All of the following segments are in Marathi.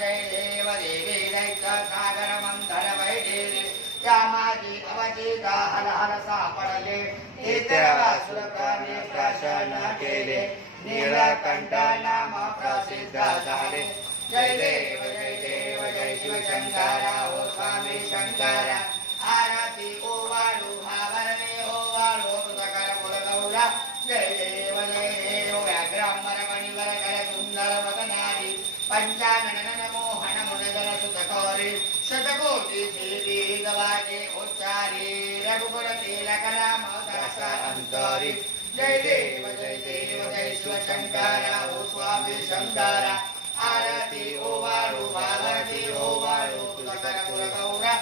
जय देव देवी दैत्य सागर मंथन वैदेवी त्या माझी अवचिता हर हर सापडले इतरासुर प्राणी प्रशन केले नीलकंठ नाम प्रसिद्ध झाले जय देव जय शिव शंकरा हो स्वामी शंकरा आरती ओवाळू भावरणे ओवाळू तुझकर कुलगौरा जय देव व्याघ्रांबर मणिवर कर सुंदर वदनारी पंचानन मोहन मुनजन सुतकौरी शतकोटी देवी दवाजे उच्चारी रघुकुल तिलक राम दास अंतरी जय देव जय शिव शंकरा हो स्वामी शंकरा आरती ओवाळू भावरती ओवाळू तुझकर कुलगौरा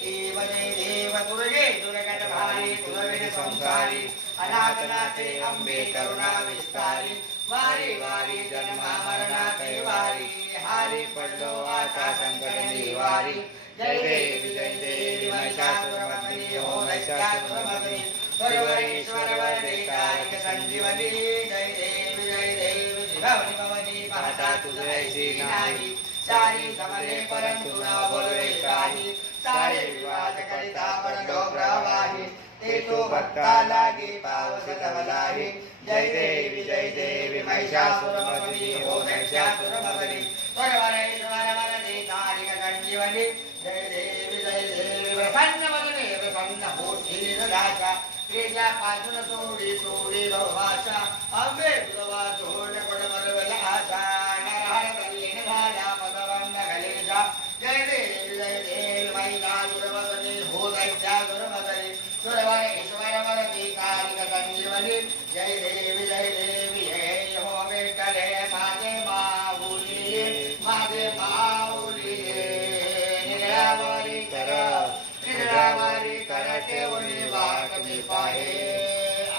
देव जय देव दुर्गे दुर्गट भारी दुर्विन संसारी अनाथनाथे अंबे करुणा विस्तारी वारी वारी जन्मा मरणाते वारी हारी पडलो आता संकट निवारी जय देवी महिषासुरमर्दिनी हो महिषासुरमर्दिनी सर्वेश्वर वरदे कारिक संजीवनी जय देवी भवनी भवनी पाहता तुझे नाही सारी समरे परंतु न बोलवे काही सारे विवाद करिता पडलो प्रवाही ते तो भक्ता लागे पावस धवलाही जय देवी महिषासुरमर्दिनी हो महिषासुरमर्दिनी सर्वेश्वर वरदे कारिक संजीवनी जय देवी प्रसन्न वदने प्रसन्न होती दासा तेजा पासून सोडी सोडी भाषा अम्बे तुझा जोड पडवल आशा नरहर कल्याण झाला पदवंद गलेशा जय देवी महिषासुरमर्दिनी हो दैत्यासुरमर्दिनी सर्वेश्वर वरदे कारिक संजीवनी जय देवी हे हो बेटले माझे माऊली निरावरी कर ठेवणी वाट मी पाहे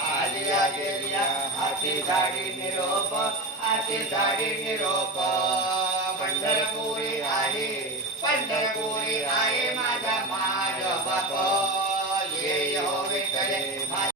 आलिया गेलिया हाती झाडी निरोप हाती झाडी निरोप पंढरपुरी आहे माझा माझ बाप ये हो विठ्ठले